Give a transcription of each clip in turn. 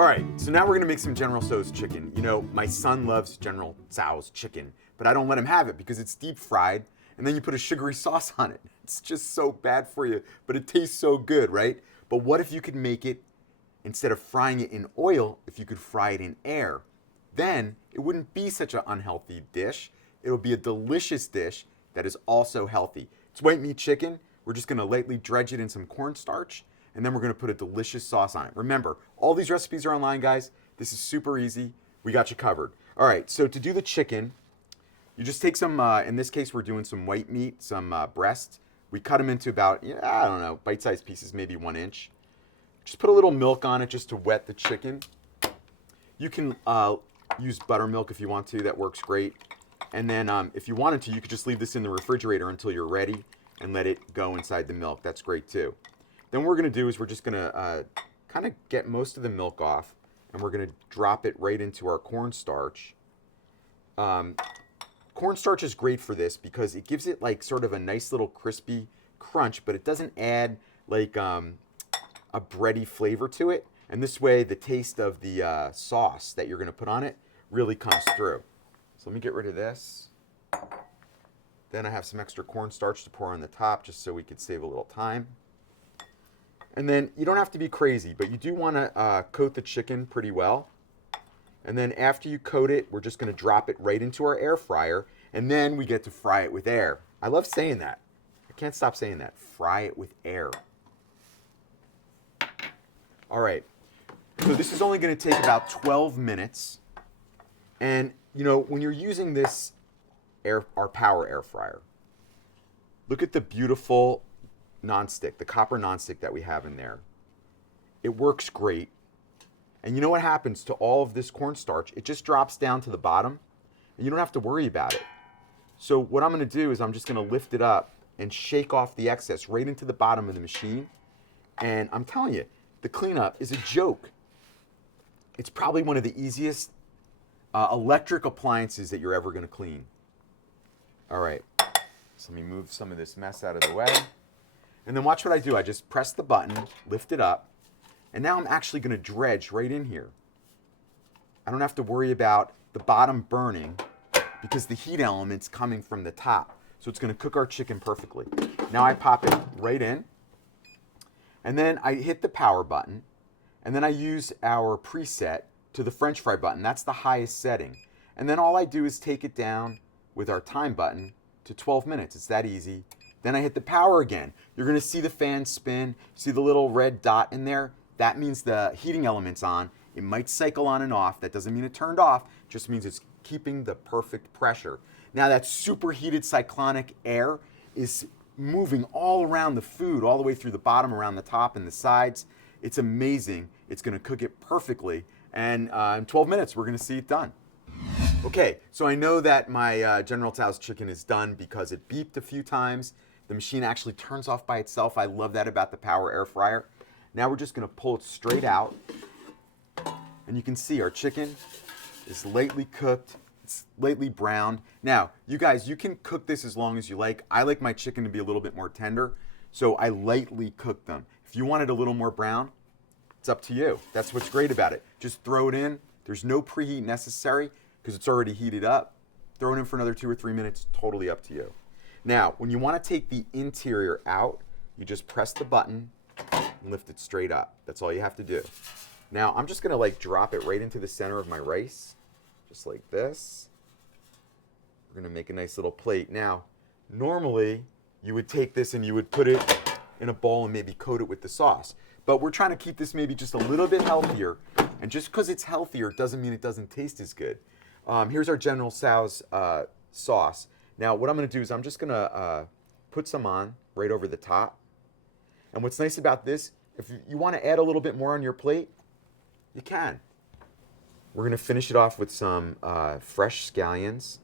All right, so now we're gonna make some General Tso's chicken. You know, my son loves General Tso's chicken, but I don't let him have it because it's deep fried, and then you put a sugary sauce on it. It's just so bad for you, but it tastes so good, right? But what if you could make it, instead of frying it in oil, if you could fry it in air? Then it wouldn't be such an unhealthy dish. It'll be a delicious dish that is also healthy. It's white meat chicken. We're just gonna lightly dredge it in some cornstarch, and then we're gonna put a delicious sauce on it. Remember, all these recipes are online, guys. This is super easy. We got you covered. All right, so to do the chicken, you just take some, in this case, we're doing some white meat, some breast. We cut them into about, I don't know, bite-sized pieces, maybe 1 inch. Just put a little milk on it just to wet the chicken. You can use buttermilk if you want to, that works great. And then if you wanted to, you could just leave this in the refrigerator until you're ready and let it go inside the milk. That's great too. Then what we're gonna do is we're just gonna kind of get most of the milk off, and we're gonna drop it right into our cornstarch. Cornstarch is great for this because it gives it like sort of a nice little crispy crunch, but it doesn't add like a bready flavor to it. And this way the taste of the sauce that you're gonna put on it really comes through. So let me get rid of this. Then I have some extra cornstarch to pour on the top just so we could save a little time. And then you don't have to be crazy, but you do wanna coat the chicken pretty well. And then after you coat it, we're just gonna drop it right into our air fryer, and then we get to fry it with air. I love saying that. I can't stop saying that. Fry it with air. All right, so this is only gonna take about 12 minutes. And you know, when you're using this our Power air fryer, look at the beautiful nonstick, the copper nonstick that we have in there. It works great. And you know what happens to all of this cornstarch? It just drops down to the bottom, and you don't have to worry about it. So what I'm gonna do is I'm just gonna lift it up and shake off the excess right into the bottom of the machine. And I'm telling you, the cleanup is a joke. It's probably one of the easiest electric appliances that you're ever gonna clean. All right, so let me move some of this mess out of the way. And then watch what I do. I just press the button, lift it up, and now I'm actually gonna dredge right in here. I don't have to worry about the bottom burning because the heat element's coming from the top. So it's gonna cook our chicken perfectly. Now I pop it right in, and then I hit the power button, and then I use our preset to the French fry button. That's the highest setting. And then all I do is take it down with our time button to 12 minutes. It's that easy. Then I hit the power again. You're gonna see the fan spin, see the little red dot in there? That means the heating element's on. It might cycle on and off. That doesn't mean it turned off, just means it's keeping the perfect pressure. Now that superheated cyclonic air is moving all around the food, all the way through the bottom, around the top and the sides. It's amazing. It's gonna cook it perfectly. And in 12 minutes, we're gonna see it done. Okay, so I know that my General Tso's chicken is done because it beeped a few times. The machine actually turns off by itself. I love that about the Power air fryer. Now we're just gonna pull it straight out. And you can see our chicken is lightly cooked. It's lightly browned. Now, you guys, you can cook this as long as you like. I like my chicken to be a little bit more tender, so I lightly cook them. If you want it a little more brown, it's up to you. That's what's great about it. Just throw it in. There's no preheat necessary because it's already heated up. Throw it in for another 2 or 3 minutes, totally up to you. Now, when you want to take the interior out, you just press the button and lift it straight up. That's all you have to do. Now, I'm just gonna like drop it right into the center of my rice, just like this. We're gonna make a nice little plate. Now, normally you would take this and you would put it in a bowl and maybe coat it with the sauce. But we're trying to keep this maybe just a little bit healthier. And just because it's healthier doesn't mean it doesn't taste as good. Here's our General Tso's sauce. Now, what I'm gonna do is I'm just gonna put some on right over the top. And what's nice about this, if you wanna add a little bit more on your plate, you can. We're gonna finish it off with some fresh scallions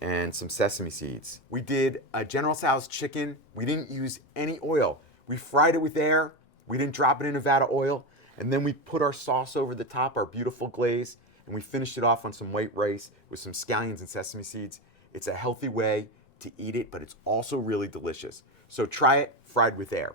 and some sesame seeds. We did a General Tso's chicken. We didn't use any oil. We fried it with air. We didn't drop it in a vat of oil. And then we put our sauce over the top, our beautiful glaze, and we finished it off on some white rice with some scallions and sesame seeds. It's a healthy way to eat it, but it's also really delicious. So try it fried with air.